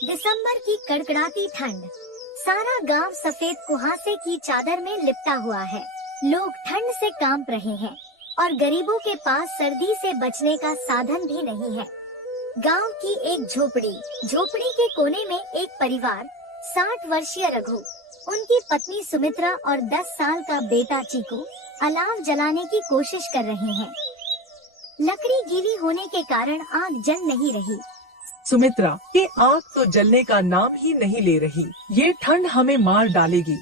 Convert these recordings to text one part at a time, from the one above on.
दिसंबर की कड़कड़ाती ठंड। सारा गांव सफेद कुहासे की चादर में लिपटा हुआ है। लोग ठंड से कांप रहे हैं और गरीबों के पास सर्दी से बचने का साधन भी नहीं है। गांव की एक झोपड़ी के कोने में एक परिवार, 60 वर्षीय रघु, उनकी पत्नी सुमित्रा और 10 साल का बेटा चीकू अलाव जलाने की कोशिश कर रहे हैं। लकड़ी गीली होने के कारण आग जल नहीं रही। सुमित्रा, ये आग तो जलने का नाम ही नहीं ले रही। ये ठंड हमें मार डालेगी।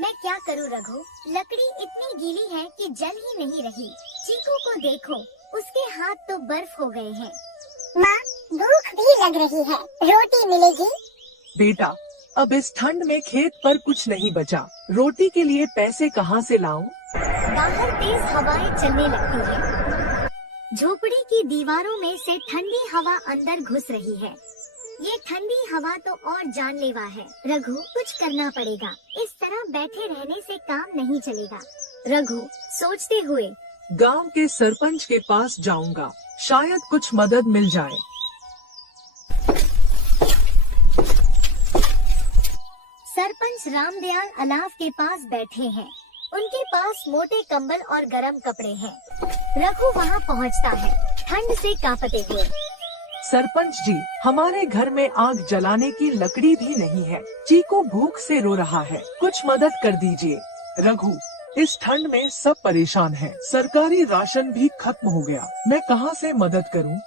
मैं क्या करूं रघु, लकड़ी इतनी गीली है कि जल ही नहीं रही। चीकू को देखो, उसके हाथ तो बर्फ हो गए हैं। माँ, भूख भी लग रही है, रोटी मिलेगी? बेटा, अब इस ठंड में खेत पर कुछ नहीं बचा। रोटी के लिए पैसे कहाँ से लाऊं? बाहर तेज हवाएं चलने लगती हैं। झोपड़ी की दीवारों में से ठंडी हवा अंदर घुस रही है। ये ठंडी हवा तो और जानलेवा है। रघु, कुछ करना पड़ेगा। इस तरह बैठे रहने से काम नहीं चलेगा। रघु सोचते हुए गांव के सरपंच के पास जाऊंगा, शायद कुछ मदद मिल जाए। सरपंच रामदयाल अलाव के पास बैठे हैं। उनके पास मोटे कंबल और गरम कपड़े हैं। रघु वहां पहुंचता है, ठंड से कांपते हुए। सरपंच जी, हमारे घर में आग जलाने की लकड़ी भी नहीं है। चीकू भूख से रो रहा है, कुछ मदद कर दीजिए। रघु, इस ठंड में सब परेशान हैं। सरकारी राशन भी खत्म हो गया, मैं कहां से मदद करूं?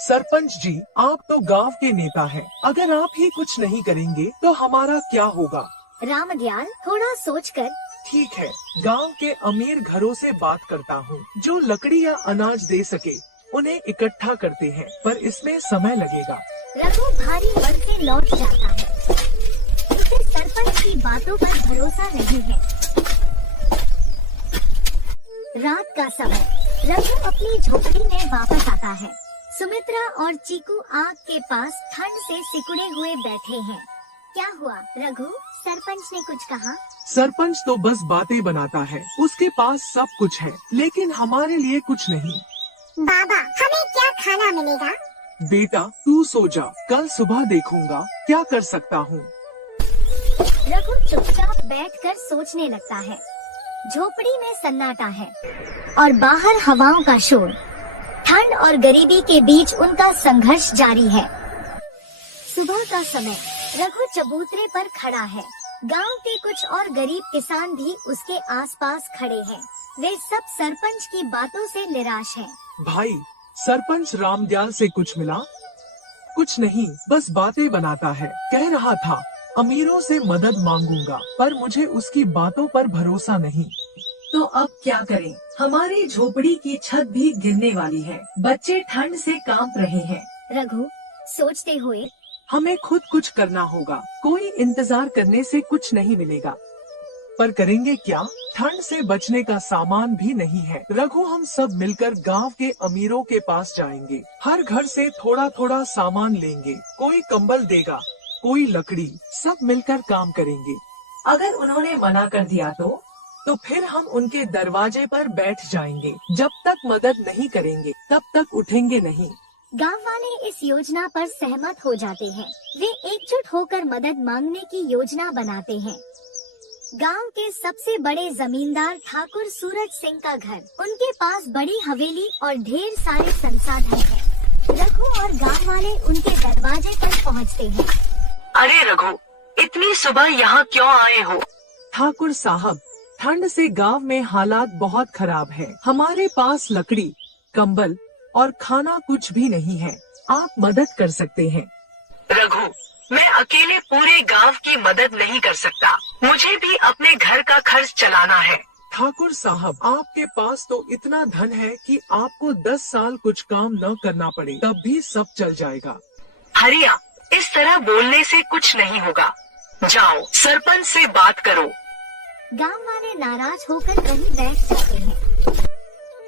सरपंच जी, आप तो गांव के नेता हैं। अगर आप ही कुछ नहीं करेंगे तो हमारा क्या होगा? रामदयाल थोड़ा सोचकर, ठीक है, गांव के अमीर घरों से बात करता हूँ, जो लकड़ी या अनाज दे सके। उन्हें इकट्ठा करते हैं, पर इसमें समय लगेगा। रघु भारी मन से लौट जाता है। उसे सरपंच की बातों पर भरोसा नहीं है। रात का समय, रघु अपनी झोपड़ी में वापस आता है। सुमित्रा और चीकू आग के पास ठंड से सिकुड़े हुए बैठे हैं। क्या हुआ रघु, सरपंच ने कुछ कहा? सरपंच तो बस बातें बनाता है, उसके पास सब कुछ है, लेकिन हमारे लिए कुछ नहीं। बाबा, हमें क्या खाना मिलेगा? बेटा, तू सो जा, कल सुबह देखूंगा क्या कर सकता हूँ। रघु चुपचाप बैठकर सोचने लगता है। झोपड़ी में सन्नाटा है और बाहर हवाओं का शोर। ठंड और गरीबी के बीच उनका संघर्ष जारी है। सुबह का समय, रघु चबूतरे पर खड़ा है। गांव के कुछ और गरीब किसान भी उसके आसपास खड़े हैं। वे सब सरपंच की बातों से निराश हैं। भाई, सरपंच रामदयाल से कुछ मिला? कुछ नहीं, बस बातें बनाता है। कह रहा था अमीरों से मदद मांगूंगा, पर मुझे उसकी बातों पर भरोसा नहीं। तो अब क्या करें? हमारी झोपड़ी की छत भी गिरने वाली है। बच्चे ठंड से कांप रहे हैं। रघु सोचते हुए, हमें खुद कुछ करना होगा। कोई इंतजार करने से कुछ नहीं मिलेगा। पर करेंगे क्या? ठंड से बचने का सामान भी नहीं है। रघु, हम सब मिलकर गांव के अमीरों के पास जाएंगे। हर घर से थोड़ा थोड़ा सामान लेंगे। कोई कंबल देगा, कोई लकड़ी, सब मिलकर काम करेंगे। अगर उन्होंने मना कर दिया तो फिर हम उनके दरवाजे पर बैठ जाएंगे। जब तक मदद नहीं करेंगे तब तक उठेंगे नहीं। गांव वाले इस योजना पर सहमत हो जाते हैं। वे एकजुट होकर मदद मांगने की योजना बनाते हैं। गांव के सबसे बड़े जमींदार ठाकुर सूरज सिंह का घर, उनके पास बड़ी हवेली और ढेर सारे संसाधन हैं। रघु और गांव वाले उनके दरवाजे पर पहुंचते हैं। अरे रघु, इतनी सुबह यहाँ क्यों आए हो? ठाकुर साहब, ठंड से गांव में हालात बहुत खराब है। हमारे पास लकड़ी, कंबल और खाना कुछ भी नहीं है। आप मदद कर सकते हैं। रघु, मैं अकेले पूरे गांव की मदद नहीं कर सकता। मुझे भी अपने घर का खर्च चलाना है। ठाकुर साहब, आपके पास तो इतना धन है कि आपको 10 साल कुछ काम न करना पड़े, तब भी सब चल जाएगा। हरिया, इस तरह बोलने से कुछ नहीं होगा। जाओ, सरपंच से बात करो। गांव वाले नाराज होकर कहीं बैठ जाते हैं।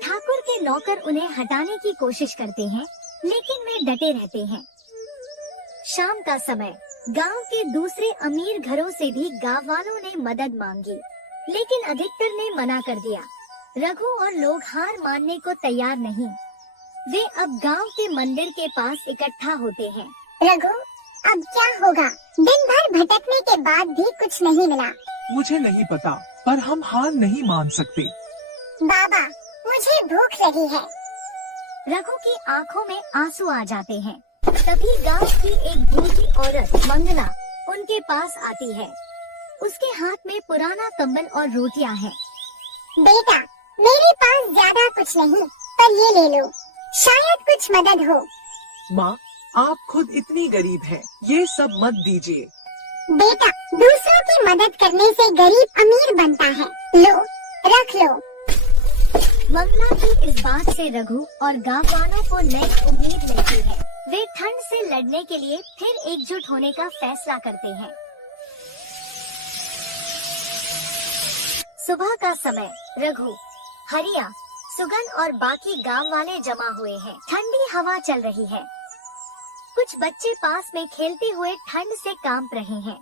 ठाकुर के नौकर उन्हें हटाने की कोशिश करते हैं, लेकिन वे डटे रहते हैं। शाम का समय, गांव के दूसरे अमीर घरों से भी गांव वालों ने मदद मांगी, लेकिन अधिकतर ने मना कर दिया। रघु और लोग हार मानने को तैयार नहीं। वे अब गांव के मंदिर के पास इकट्ठा होते हैं। रघु, अब क्या होगा? दिन भर भटकने के बाद भी कुछ नहीं मिला। मुझे नहीं पता, पर हम हार नहीं मान सकते। बाबा, मुझे भूख लगी है। रघु की आंखों में आंसू आ जाते हैं। तभी गांव की एक बूढ़ी औरत मंगला उनके पास आती है। उसके हाथ में पुराना कंबल और रोटियां हैं। बेटा, मेरे पास ज्यादा कुछ नहीं, पर ये ले लो, शायद कुछ मदद हो। माँ, आप खुद इतनी गरीब हैं, ये सब मत दीजिए। बेटा, दूसरों की मदद करने से गरीब अमीर बनता है। लो, रख लो। मंगला की इस बात से रघु और गांव वालों को नई उम्मीद मिलती है। वे ठंड से लड़ने के लिए फिर एकजुट होने का फैसला करते हैं। सुबह का समय, रघु, हरिया, सुगन और बाकी गांव वाले जमा हुए हैं। ठंडी हवा चल रही है। कुछ बच्चे पास में खेलते हुए ठंड से कांप रहे हैं।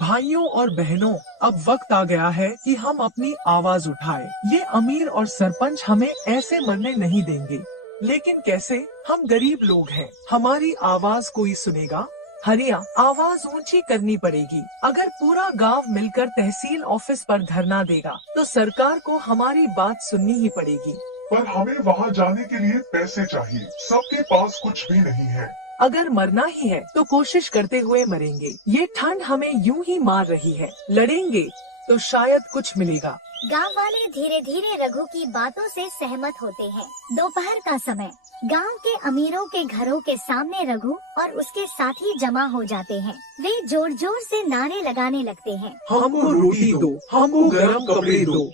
भाइयों और बहनों, अब वक्त आ गया है कि हम अपनी आवाज उठाएं। ये अमीर और सरपंच हमें ऐसे मरने नहीं देंगे। लेकिन कैसे? हम गरीब लोग हैं, हमारी आवाज कोई सुनेगा? हरिया, आवाज ऊंची करनी पड़ेगी। अगर पूरा गांव मिलकर तहसील ऑफिस पर धरना देगा तो सरकार को हमारी बात सुननी ही पड़ेगी। पर हमें वहाँ जाने के लिए पैसे चाहिए, सबके पास कुछ भी नहीं है। अगर मरना ही है तो कोशिश करते हुए मरेंगे। ये ठंड हमें यूं ही मार रही है, लड़ेंगे तो शायद कुछ मिलेगा। गांव वाले धीरे धीरे रघु की बातों से सहमत होते हैं। दोपहर का समय, गांव के अमीरों के घरों के सामने रघु और उसके साथी जमा हो जाते हैं। वे जोर जोर से नारे लगाने लगते हैं। हमको रोटी दो, हमको गरम कपड़े दो।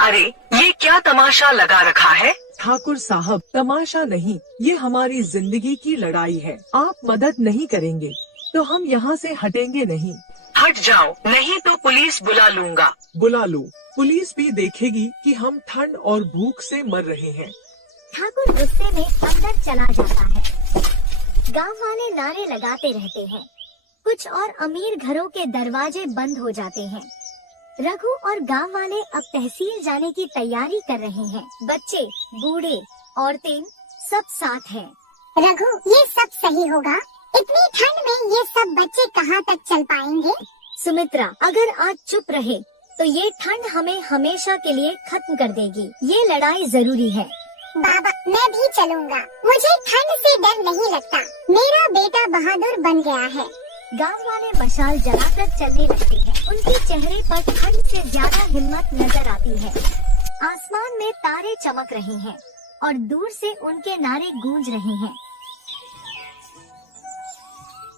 अरे, ये क्या तमाशा लगा रखा है? ठाकुर साहब, तमाशा नहीं, ये हमारी जिंदगी की लड़ाई है। आप मदद नहीं करेंगे तो हम यहाँ से हटेंगे नहीं। हट जाओ, नहीं तो पुलिस बुला लूंगा। बुला लो, पुलिस भी देखेगी कि हम ठंड और भूख से मर रहे हैं। ठाकुर गुस्से में अंदर चला जाता है। गांव वाले नारे लगाते रहते हैं। कुछ और अमीर घरों के दरवाजे बंद हो जाते हैं। रघु और गांव वाले अब तहसील जाने की तैयारी कर रहे हैं। बच्चे, बूढ़े, औरतें सब साथ हैं। रघु, ये सब सही होगा? इतनी ठंड में ये सब बच्चे कहाँ तक चल पाएंगे? सुमित्रा, अगर आज चुप रहे तो ये ठंड हमें हमेशा के लिए खत्म कर देगी। ये लड़ाई जरूरी है। बाबा, मैं भी चलूंगा। मुझे ठंड से डर नहीं लगता। मेरा बेटा बहादुर बन गया है। गांव वाले मशाल जलाकर चलने लगते हैं। उनके चेहरे पर ठंड से ज्यादा हिम्मत नजर आती है। आसमान में तारे चमक रहे हैं और दूर से उनके नारे गूंज रहे हैं।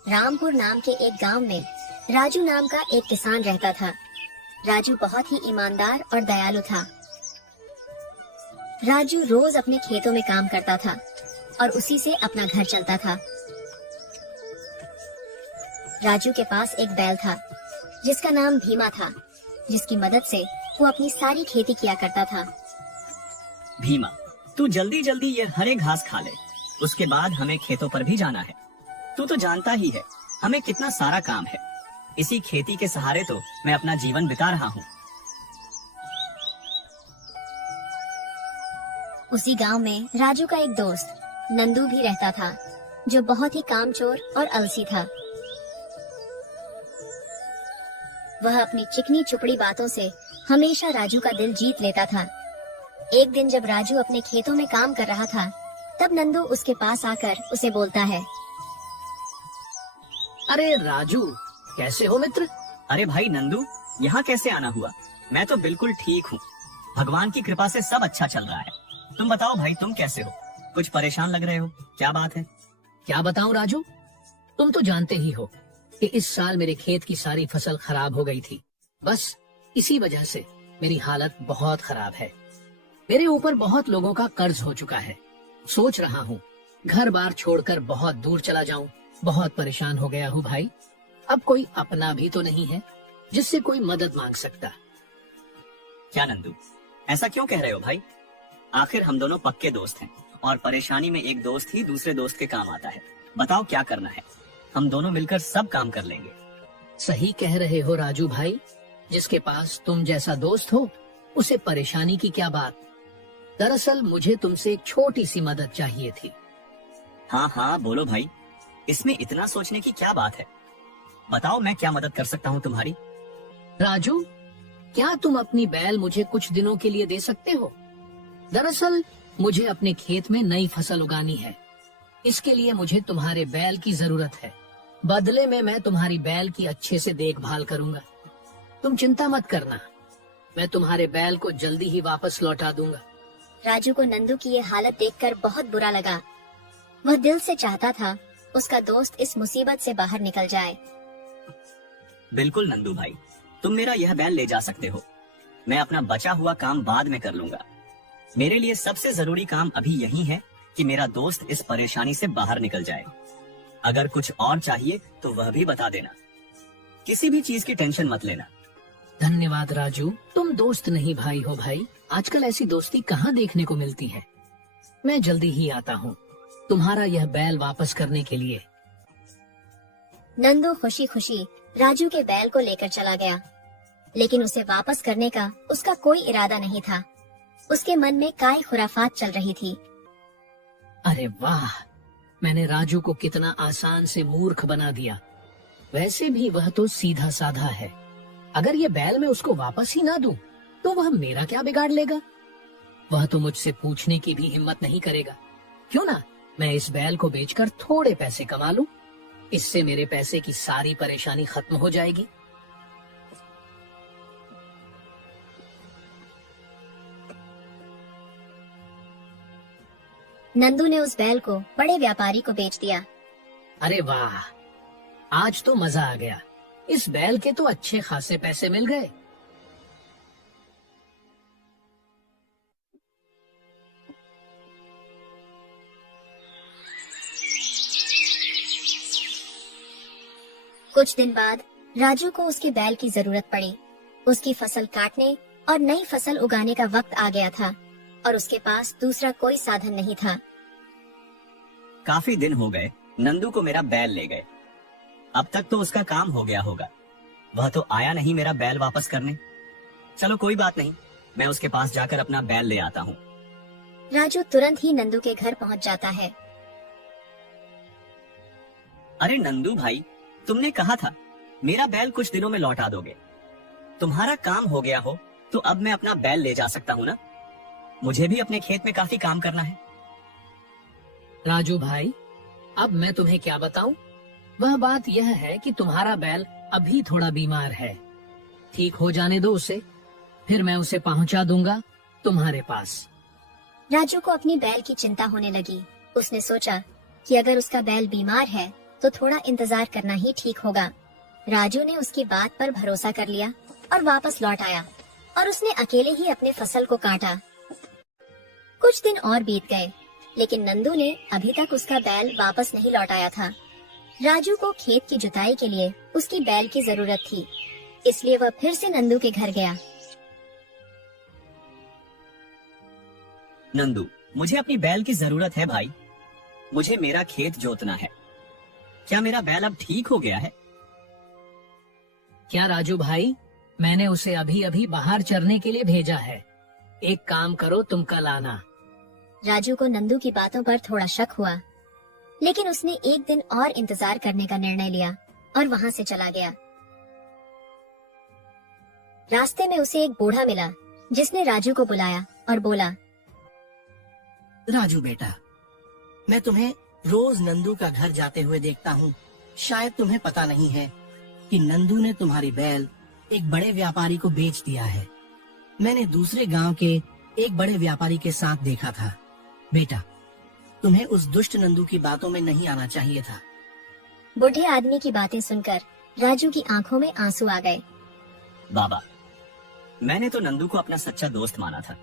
रामपुर नाम के एक गांव में राजू नाम का एक किसान रहता था। राजू बहुत ही ईमानदार और दयालु था। राजू रोज अपने खेतों में काम करता था और उसी से अपना घर चलता था। राजू के पास एक बैल था जिसका नाम भीमा था, जिसकी मदद से वो अपनी सारी खेती किया करता था। भीमा, तू जल्दी जल्दी ये हरे घास खा ले, उसके बाद हमें खेतों पर भी जाना है। तू तो जानता ही है हमें कितना सारा काम है। इसी खेती के सहारे तो मैं अपना जीवन बिता रहा हूँ। उसी गांव में राजू का एक दोस्त नंदू भी रहता था, जो बहुत ही कामचोर और आलसी था। वह अपनी चिकनी चुपड़ी बातों से हमेशा राजू का दिल जीत लेता था। एक दिन जब राजू अपने खेतों में काम कर रहा था, तब नंदू उसके पास आकर उसे बोलता है, अरे राजू, कैसे हो मित्र? अरे भाई नंदू, यहाँ कैसे आना हुआ? मैं तो बिल्कुल ठीक हूँ। भगवान की कृपा से सब अच्छा चल रहा है। तुम बताओ भाई, तुम कैसे हो? कुछ परेशान लग रहे हो, क्या बात है? क्या बताऊं राजू, तुम तो जानते ही हो कि इस साल मेरे खेत की सारी फसल खराब हो गई थी। बस इसी वजह से मेरी हालत बहुत खराब है। मेरे ऊपर बहुत लोगों का कर्ज हो चुका है। सोच रहा हूँ घर बार छोड़कर बहुत दूर चला जाऊं। बहुत परेशान हो गया हूँ भाई। अब कोई अपना भी तो नहीं है जिससे कोई मदद मांग सकता। क्या नंदू, ऐसा क्यों कह रहे हो भाई? आखिर हम दोनों पक्के दोस्त हैं और परेशानी में एक दोस्त ही दूसरे दोस्त के काम आता है। बताओ क्या करना है, हम दोनों मिलकर सब काम कर लेंगे। सही कह रहे हो राजू भाई, जिसके पास तुम जैसा दोस्त हो उसे परेशानी की क्या बात। दरअसल मुझे तुमसे एक छोटी सी मदद चाहिए थी। हाँ हाँ बोलो भाई, इसमें इतना सोचने की क्या बात है? बताओ मैं क्या मदद कर सकता हूँ तुम्हारी? राजू, क्या तुम अपनी बैल मुझे कुछ दिनों के लिए दे सकते हो? दरअसल मुझे अपने खेत में नई फसल उगानी है। इसके लिए मुझे तुम्हारे बैल की जरूरत है। बदले में मैं तुम्हारी बैल की अच्छे से देखभाल करूंगा। तुम चिंता मत करना, मैं तुम्हारे बैल को जल्दी ही वापस लौटा दूंगा। राजू को नंदू की ये हालत देखकर बहुत बुरा लगा। वह दिल से चाहता था उसका दोस्त इस मुसीबत से बाहर निकल जाए। बिल्कुल नंदू भाई, तुम मेरा यह बैल ले जा सकते हो। मैं अपना बचा हुआ काम बाद में कर लूंगा। मेरे लिए सबसे जरूरी काम अभी यही है कि मेरा दोस्त इस परेशानी से बाहर निकल जाए। अगर कुछ और चाहिए तो वह भी बता देना। किसी भी चीज की टेंशन मत लेना। धन्यवाद राजू, तुम दोस्त नहीं भाई हो भाई। आजकल ऐसी दोस्ती कहाँ देखने को मिलती है। मैं जल्दी ही आता हूँ तुम्हारा यह बैल वापस करने के लिए। नंदू खुशी खुशी राजू के बैल को लेकर चला गया, लेकिन उसे वापस करने का उसका कोई इरादा नहीं था। उसके मन में काय खुराफात चल रही थी। अरे वाह, मैंने राजू को कितना आसान से मूर्ख बना दिया। वैसे भी वह तो सीधा साधा है। अगर ये बैल मैं उसको वापस ही ना दूं, तो वह मेरा क्या बिगाड़ लेगा। वह तो मुझसे पूछने की भी हिम्मत नहीं करेगा। क्यों ना मैं इस बैल को बेचकर थोड़े पैसे कमा लूं। इससे मेरे पैसे की सारी परेशानी खत्म हो जाएगी। नंदू ने उस बैल को बड़े व्यापारी को बेच दिया। अरे वाह, आज तो मजा आ गया। इस बैल के तो अच्छे खासे पैसे मिल गए। कुछ दिन बाद राजू को उसके बैल की जरूरत पड़ी। उसकी फसल काटने और नई फसल उगाने का वक्त आ गया था और उसके पास दूसरा कोई साधन नहीं था। काफी दिन हो गए नंदू को मेरा बैल ले गए। अब तक तो उसका काम हो गया होगा। वह तो आया नहीं मेरा बैल वापस करने। चलो कोई बात नहीं, मैं उसके पास जाकर अपना बैल ले आता हूँ। राजू तुरंत ही नंदू के घर पहुँच जाता है। अरे नंदू भाई, तुमने कहा था मेरा बैल कुछ दिनों में लौटा दोगे। तुम्हारा काम हो गया हो तो अब मैं अपना बैल ले जा सकता हूँ ना? मुझे भी अपने खेत में काफी काम करना है। राजू भाई, अब मैं तुम्हें क्या बताऊं? वह बात यह है कि तुम्हारा बैल अभी थोड़ा बीमार है। ठीक हो जाने दो उसे, फिर मैं उसे पहुंचा दूंगा तुम्हारे पास। राजू को अपनी बैल की चिंता होने लगी। उसने सोचा कि अगर उसका बैल बीमार है तो थोड़ा इंतजार करना ही ठीक होगा। राजू ने उसकी बात पर भरोसा कर लिया और वापस लौट आया और उसने अकेले ही अपने फसल को काटा। कुछ दिन और बीत गए, लेकिन नंदू ने अभी तक उसका बैल वापस नहीं लौटाया था। राजू को खेत की जुताई के लिए उसकी बैल की जरूरत थी, इसलिए वह फिर से नंदू के घर गया। नंदू, मुझे अपनी बैल की जरूरत है भाई। मुझे मेरा खेत जोतना है। क्या मेरा बैल अब ठीक हो गया है? क्या राजू भाई, मैंने उसे अभी अभी बाहर चरने के लिए भेजा है। एक काम करो, तुम कल आना। राजू को नंदू की बातों पर थोड़ा शक हुआ, लेकिन उसने एक दिन और इंतजार करने का निर्णय लिया और वहाँ से चला गया। रास्ते में उसे एक बूढ़ा मिला जिसने राजू को बुलाया और बोला, राजू बेटा, मैं तुम्हें रोज नंदू का घर जाते हुए देखता हूँ। शायद तुम्हें पता नहीं है कि नंदू ने तुम्हारी बैल एक बड़े व्यापारी को बेच दिया है। मैंने दूसरे गांव के एक बड़े व्यापारी के साथ देखा था। बेटा, तुम्हें उस दुष्ट नंदू की बातों में नहीं आना चाहिए था। बूढ़े आदमी की बातें सुनकर राजू की आंखों में आंसू आ गए। बाबा, मैंने तो नंदू को अपना सच्चा दोस्त माना था,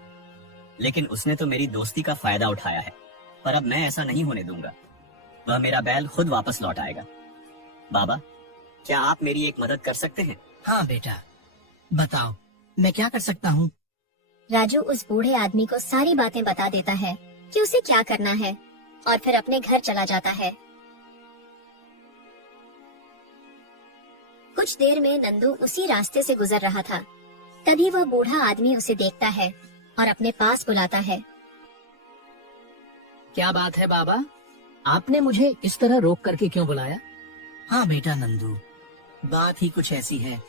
लेकिन उसने तो मेरी दोस्ती का फायदा उठाया है। पर अब मैं ऐसा नहीं होने दूंगा। वह मेरा बैल खुद वापस लौट आएगा। बाबा, क्या आप मेरी एक मदद कर सकते हैं? हाँ बेटा, बताओ मैं क्या कर सकता हूँ? राजू उस बूढ़े आदमी को सारी बातें बता देता है कि उसे क्या करना है और फिर अपने घर चला जाता है। कुछ देर में नंदू उसी रास्ते से गुजर रहा था। तभी वह बूढ़ा आदमी उसे देखता है और अपने पास बुलाता है। क्या बात है बाबा, आपने मुझे इस तरह रोक करके क्यों बुलाया? हाँ बेटा नंदू, बात ही कुछ ऐसी है।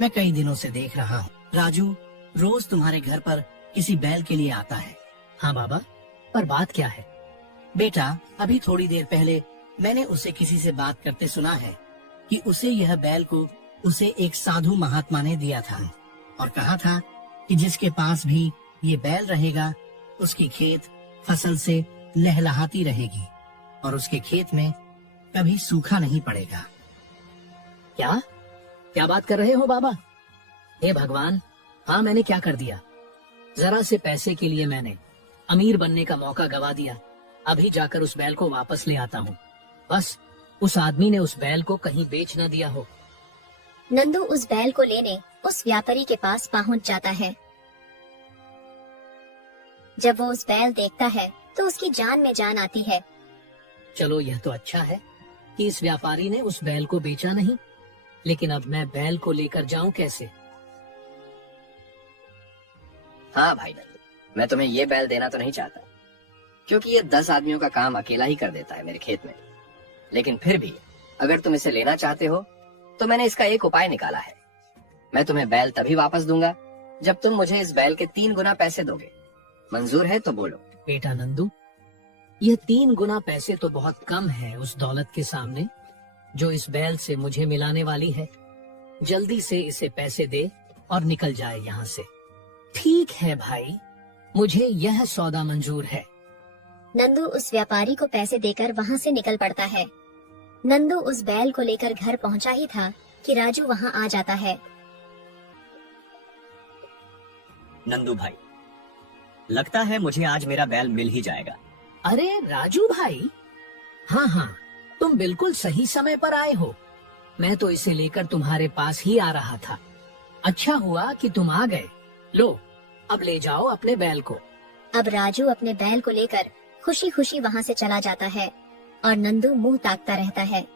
मैं कई दिनों से देख रहा हूँ राजू रोज तुम्हारे घर पर किसी बैल के लिए आता है। हाँ बाबा, पर बात क्या है? बेटा अभी थोड़ी देर पहले मैंने उसे किसी से बात करते सुना है कि उसे यह बैल को उसे एक साधु महात्मा ने दिया था और कहा था कि जिसके पास भी ये बैल रहेगा उसकी खेत फसल से लहलहाती रहेगी और उसके खेत में कभी सूखा नहीं पड़ेगा। क्या क्या बात कर रहे हो बाबा? हे भगवान, हाँ मैंने क्या कर दिया? जरा से पैसे के लिए मैंने अमीर बनने का मौका गवा दिया। अभी जाकर उस बैल को वापस ले आता हूँ। बस उस आदमी ने उस बैल को कहीं बेच न दिया हो। नंदू उस बैल को लेने उस व्यापारी के पास पहुंच जाता है। जब वो उस बैल देखता है तो उसकी जान में जान आती है। चलो यह तो अच्छा है कि इस व्यापारी ने उस बैल को बेचा नहीं, लेकिन अब मैं बैल को लेकर जाऊं कैसे? हाँ भाई नंदू, मैं तुम्हें ये बैल देना तो नहीं चाहता क्योंकि ये 10 आदमियों का काम अकेला ही कर देता है मेरे खेत में। लेकिन फिर भी अगर तुम इसे लेना चाहते हो तो मैंने इसका एक उपाय निकाला है। मैं तुम्हें बैल तभी वापस दूंगा जब तुम मुझे इस बैल के 3 गुना पैसे दोगे। मंजूर है तो बोलो। बेटा नंदू, यह 3 गुना पैसे तो बहुत कम है उस दौलत के सामने जो इस बैल से मुझे मिलाने वाली है। जल्दी से इसे पैसे दे और निकल जाए यहाँ से। ठीक है भाई, मुझे यह सौदा मंजूर है। नंदू उस व्यापारी को पैसे देकर वहाँ से निकल पड़ता है। नंदू उस बैल को लेकर घर पहुँचा ही था कि राजू वहाँ आ जाता है। नंदू भाई, लगता है मुझे आज मेरा बैल मिल ही जाएगा। अरे राजू भाई, हाँ हाँ, तुम बिल्कुल सही समय पर आए हो। मैं तो इसे लेकर तुम्हारे पास ही आ रहा था। अच्छा हुआ कि तुम आ गए। लो, अब ले जाओ अपने बैल को। अब राजू अपने बैल को लेकर खुशी खुशी वहाँ से चला जाता है और नंदू मुंह ताकता रहता है।